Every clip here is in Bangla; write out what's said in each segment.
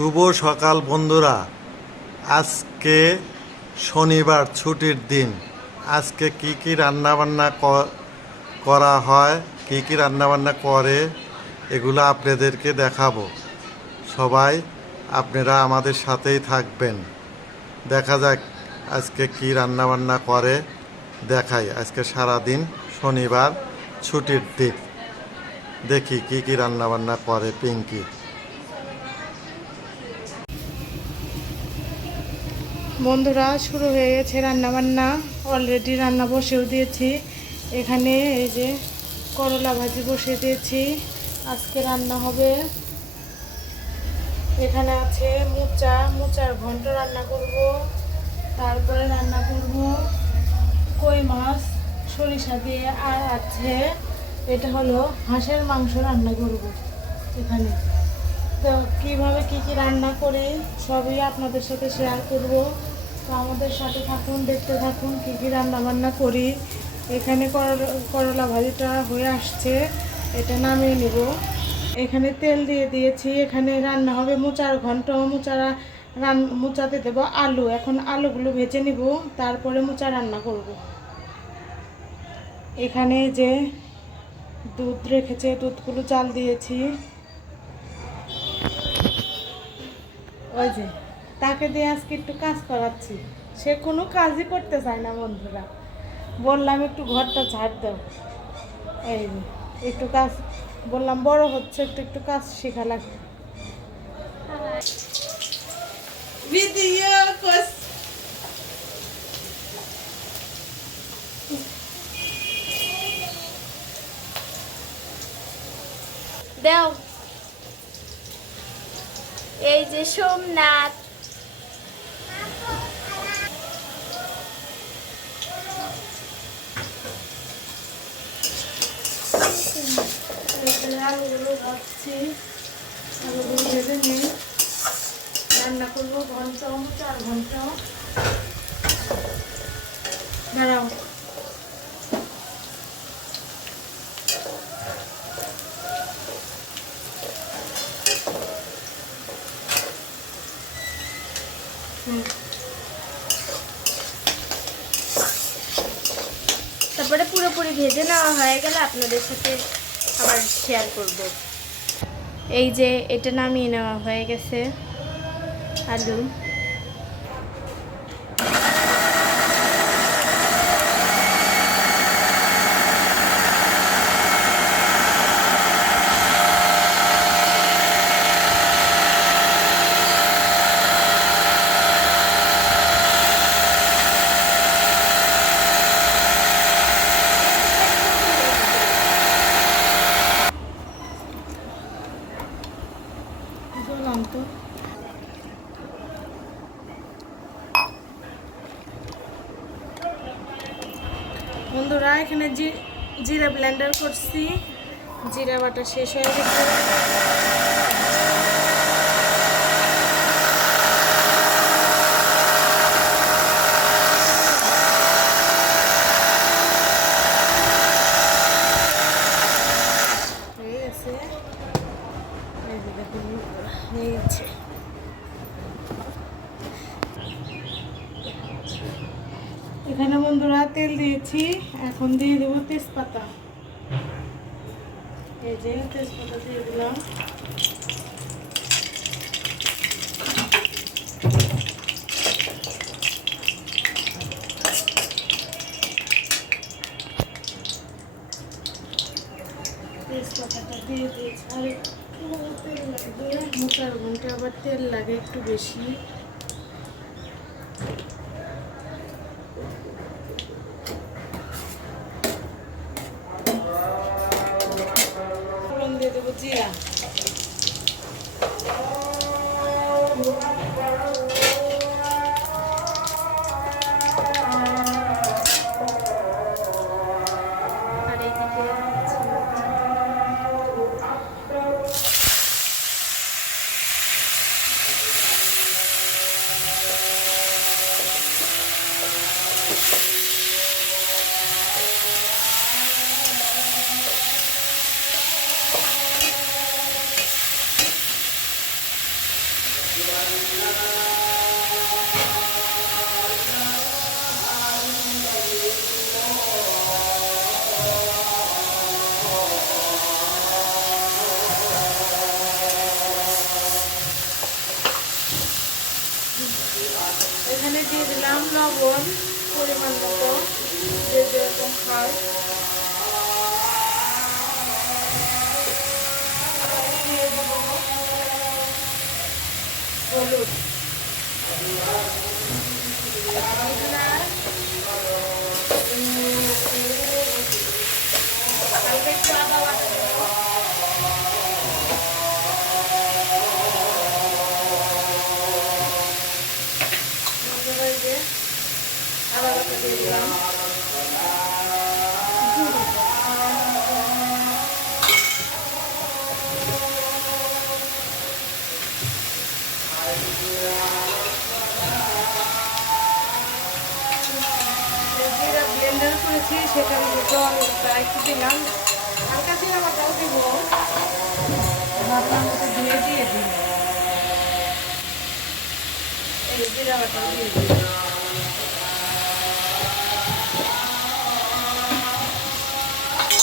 শুভ সকাল, বন্ধুরা। আজকে শনিবার, ছুটির দিন। আজকে কি কি রান্নাবান্না করা হয়, কি কি রান্নাবান্না করে, এগুলো আপনাদেরকে দেখাবো। সবাই আপনারা আমাদের সাথেই থাকবেন। দেখা যাক আজকে কি রান্নাবান্না করে, দেখাই। আজকে সারাদিন শনিবার, ছুটির দিন। দেখি কি কি রান্নাবান্না করে পিঙ্কি। বন্ধুরা, শুরু হয়ে গেছে রান্না বান্না অলরেডি রান্না বসেও দিয়েছি। এখানে এই যে করলা ভাজি বসিয়ে দিয়েছি। আজকে রান্না হবে। এখানে আছে মোচা। মোচার ঘন্ট রান্না করব। তারপরে রান্না করব কই মাছ, সরিষা দিয়ে। আর আছে, এটা হলো হাঁসের মাংস রান্না করব এখানে। তো কীভাবে কী কী রান্না করি, সবই আপনাদের সাথে শেয়ার করব। তো আমাদের সাথে থাকুন, দেখতে থাকুন, কী কী রান্না বান্না করি। এখানে করলা ভাজিটা হয়ে আসছে, এটা নামিয়ে নিব। এখানে তেল দিয়ে দিয়েছি, এখানে রান্না হবে মোচার ঘন্ট, মোচারা রান, মোচাতে দেবো আলু। এখন আলুগুলো ভেজে নিব, তারপরে মোচা রান্না করব। এখানে যে দুধ রেখেছে, দুধগুলো চাল দিয়েছি। ওই যে তাকে দিয়ে আজকে একটু কাজ করাচ্ছি। সে কোনো কাজই করতে চায় না বন্ধুরা। বললাম একটু ঘরটা ঝাড় দাও। এই যে, একটু কাজ বললাম বড় হচ্ছে একটু একটু কাজ শেখা লাগবে ভিডিও দাও। এই যে সোমনাথ এখানে নিই। রান্না করব ঘণ্টা চার ঘণ্টা। দাঁড়াও। তারপরে পুরোপুরি ভেজে নেওয়া হয়ে গেলে আপনাদের সাথে আবার শেয়ার করব। এই যে এটা নামিয়ে নেওয়া হয়ে গেছে। আলু বললাম তো বন্ধুরা এখানে জিরা ব্লেন্ডার করছি। জিরা বাটা শেষ হয়ে গেছে হয়ে গেছে এই যে দেখুন হয়ে গেছে এখানে বন্ধুরা তেল দিয়েছি এখন দিয়ে দেবো তেজপাতা এই যে তেজপাতা দিয়ে দিলাম তেজপাতাটা দিয়ে দিয়েছি আর একটু তেল লাগবে মোটার ঘণ্টা আবার তেল লাগে একটু বেশি। দিয়ে দিলাম লবণ, পরিমাণ মতো যে যেরকম খায় দিয়ে দেবো হলুদ। হালকা একটু আদা বাটা যেটা ব্লেন্ডার করেছি একটু দিলাম। হালকা জিরা বাটাও দিব। ভাবলাম ওটা ধুয়ে দিয়ে দিই এই জিরা বাটাও দিয়ে দিই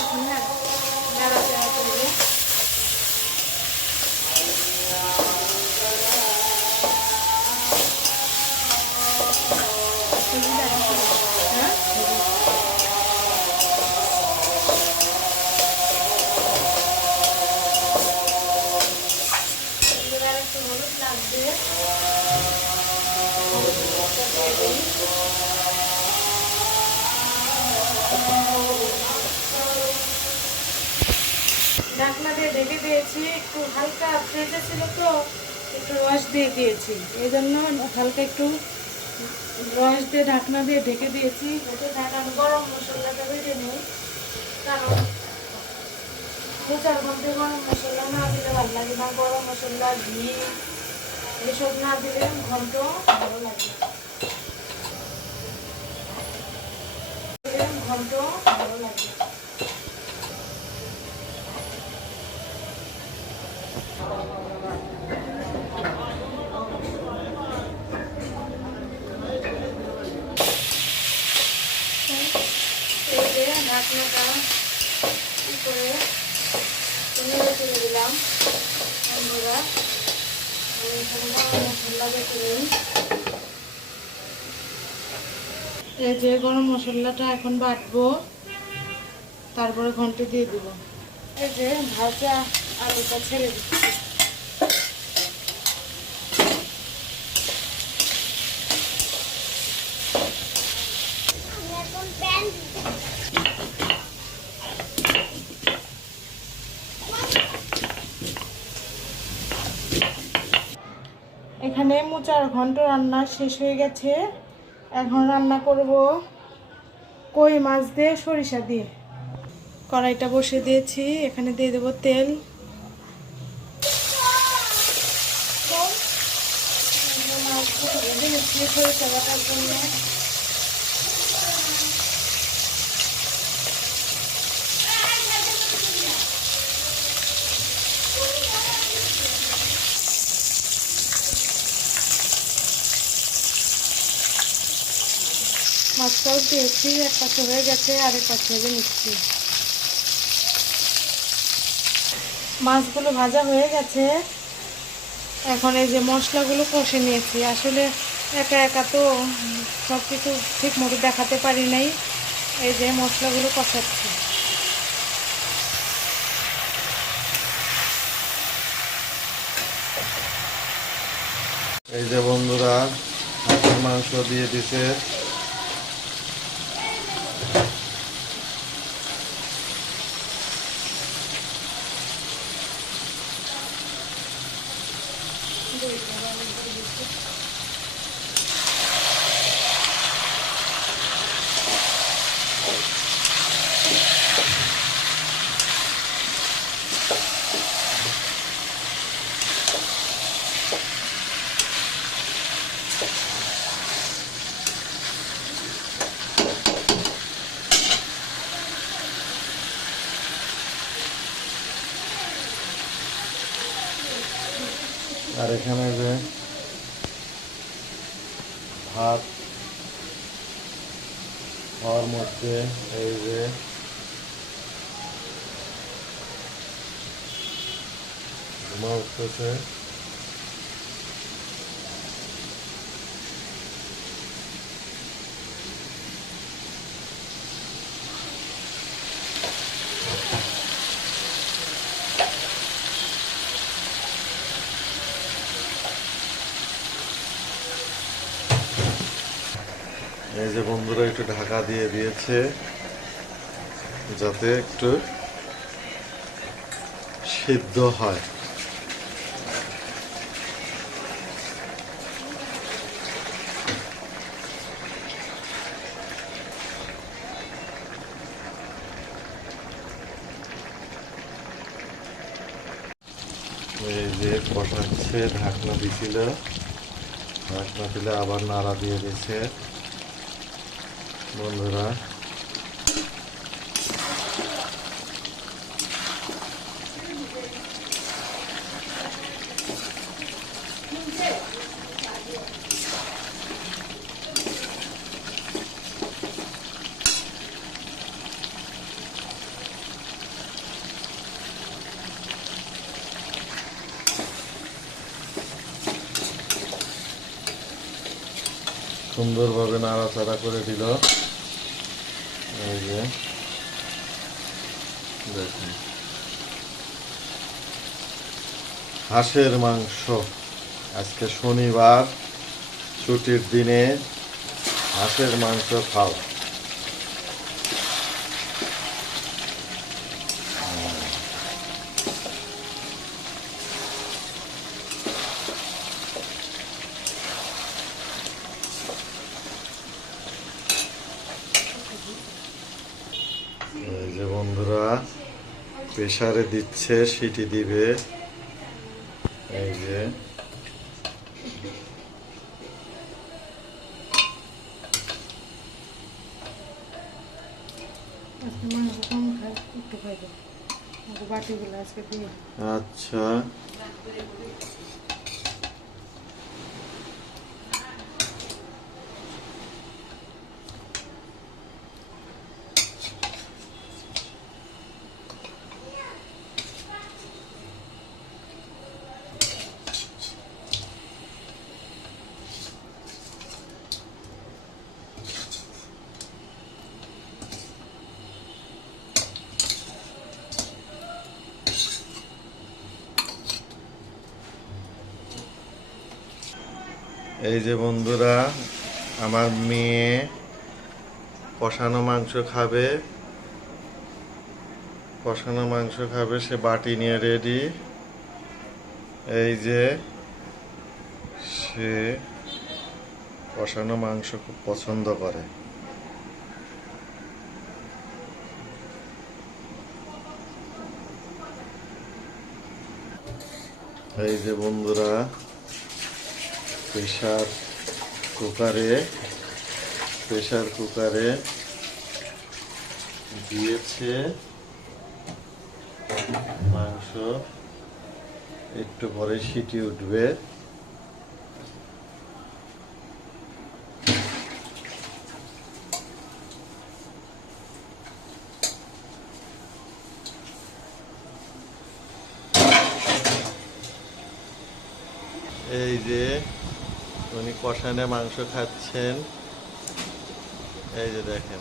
এখন না নাড়াচাড়া করব হ্যাঁ এবার আরেকটু হলুদ লাগবে হলুদটা দিয়ে দিই। ঢাকনা দিয়ে ঢেকে দিয়েছি একটু হালকা ফ্রেজে ছিল তো একটু রস দিয়ে দিয়েছি। এই জন্য হালকা একটু রস দিয়ে ঢাকনা দিয়ে ঢেকে দিয়েছি। গরম মশলাটা বেটে নেই। কারণ চার ঘণ্টা গরম মশলা না দিলে ভালো লাগে না। গরম মশলা, ঘি এসব না দিলে ঘন্ট ভালো লাগে ঘন্ট ভালো লাগে না। এই যে ঢাকনাটা কি করে নেড়ে তুলে দিলাম বন্ধুরা আমি এখানে গরম মশলা বেটে নিই এই যে গরম মশলাটা এখন বাটবো, তারপরে ঘন্টে দিয়ে দিব। এই যে ভাজা আলুটা ছেড়ে দিচ্ছি। এখানে মোচার ঘন্ট রান্না শেষ হয়ে গেছে। এখন রান্না করব কই মাছ দিয়ে, সরিষা দিয়ে। কড়াইটা বসে দিয়েছি, এখানে দিয়ে দেবো তেল। সরিষা বাটার জন্য। মাছটাও দিয়েছি এক পাশে হয়ে গেছে, আরেক পাশে ভেজে নিচ্ছি। মাছগুলো ভাজা হয়ে গেছে। এখন এই যে মশলাগুলো কষে নিয়েছি। আসলে একা একা তো সব কিছু ঠিক মতো দেখাতে পারি নাই, এই যে মশলাগুলো কষাচ্ছি। এই যে বন্ধুরা মাংস দিয়ে দিছে। আর এখানে যে ভাত হওয়ার মধ্যে এই যে ঘুমা উঠতেছে এই যে বন্ধুরা একটু ঢাকা দিয়ে দিয়েছে, যাতে একটু সিদ্ধ হয়। এই যে কষাচ্ছে ঢাকনা দিছিল। ঢাকনা দিলে আবার নাড়া দিয়ে দিচ্ছে বন্ধুরা। সুন্দরভাবে নাড়াচাড়া করে দিল। এই যে দেখুন হাঁসের মাংস আজকে শনিবার ছুটির দিনে হাঁসের মাংস খাও এই যে বন্ধুরা প্রেসারে দিচ্ছে সিটি দিবে। এই যে। আজকে এই যে বন্ধুরা, আমার মেয়ে কষানো মাংস খাবে। কষানো মাংস খাবে, সে বাটি নিয়ে রেডি এই যে সে কষানো মাংস খুব পছন্দ করে। এই যে বন্ধুরা প্রেশার কুকারে প্রেশার কুকারে দিয়েছে মাংস। একটু পরে সিটি উঠবে। এই যে উনি কষানে মাংস খাচ্ছেন। এই যে দেখেন।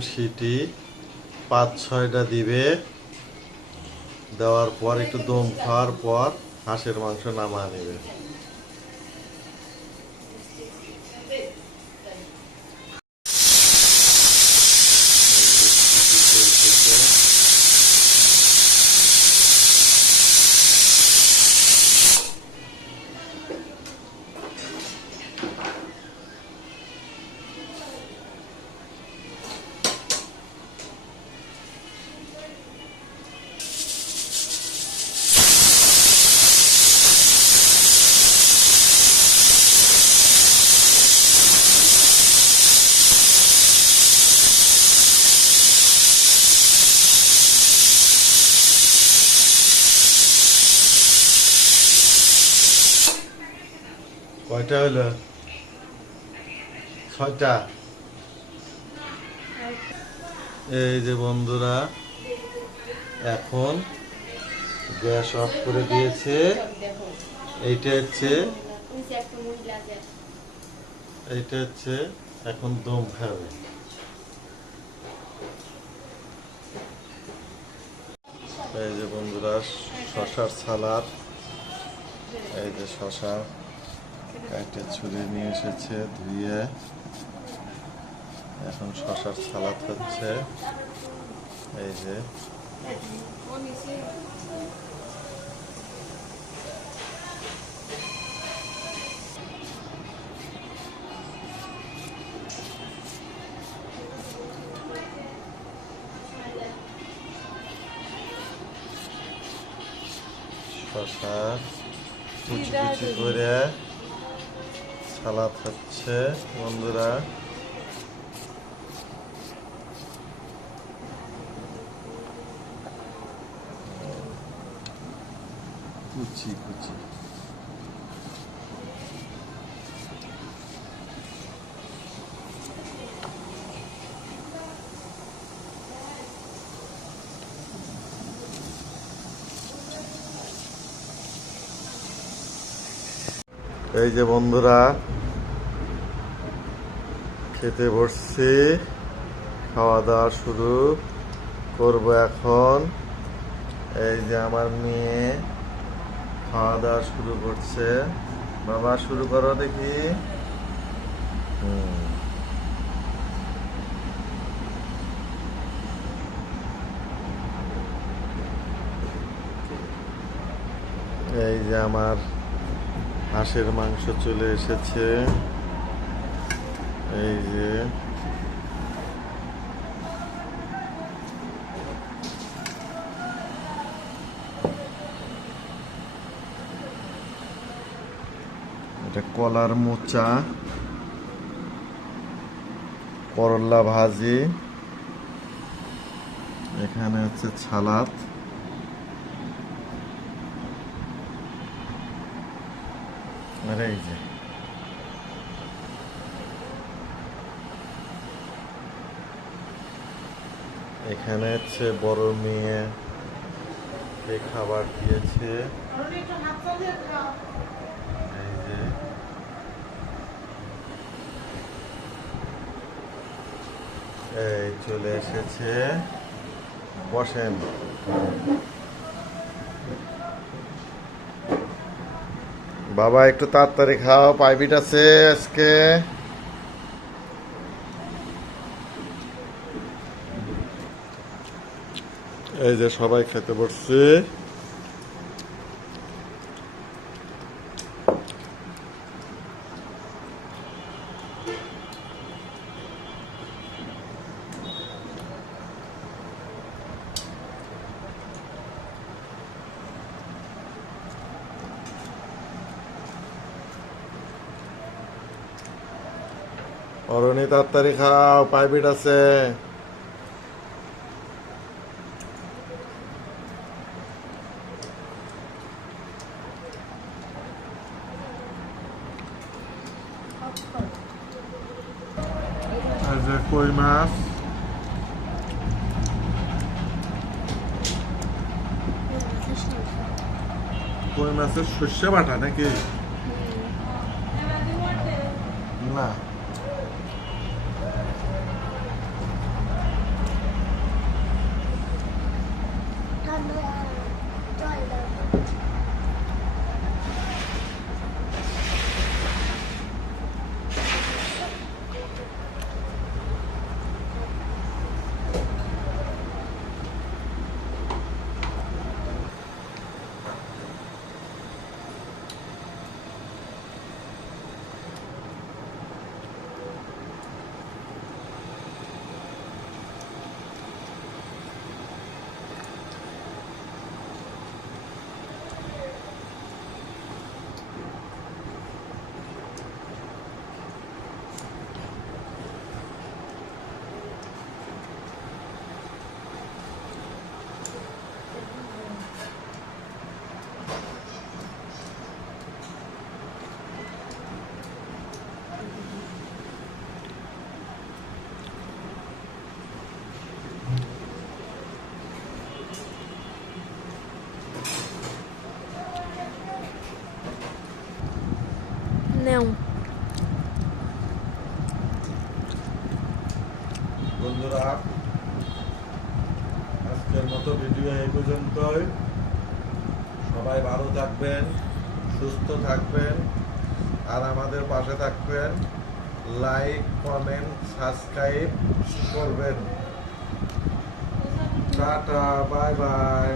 সিটি পাঁচ ছয়টা দিবে। দেওয়ার পর একটু দম খাওয়ার পর হাঁসের মাংস নামা নেবে। কয়টা হলো ছয়টা। এই যে বন্ধুরা, এখন গ্যাস অফ করে দিয়েছে। এইটা হচ্ছে এইটা হচ্ছে এখন দম খাবে। এই যে বন্ধুরা, শশার সালাদ। এই যে শশা। একটা ছুরি নিয়ে এসেছে ধুয়ে। এখন শশার সালাদ হচ্ছে। এই যে। শশা কুচি কুচি করে সালাদ হচ্ছে বন্ধুরা। কুচি কুচি। এই যে বন্ধুরা খেতে বসছি। খাওয়া দাওয়া শুরু করব এখন। এই যে আমার মেয়ে খাওয়া দাওয়া শুরু করছে। বাবা শুরু করো দেখি। এই যে আমার হাঁসের মাংস চলে এসেছে। এই যে এটা কলার মোচা করল্লা ভাজি এখানে হচ্ছে ছালাদ আর এই যে এখানে হচ্ছে বড় মেয়ে খাবার দিয়েছে। এই চলে এসেছে। বসেন। বাবা, একটু তাড়াতাড়ি খাও প্রাইভেট আছে আজকে। এই যে সবাই খেতে বসছে। অরণি তাড়াতাড়ি খাও আছে এই যে কই মাছ কই মাছের সর্ষে বাটা নাকি না সাবস্ক্রাইব করবেন। Tata bye bye.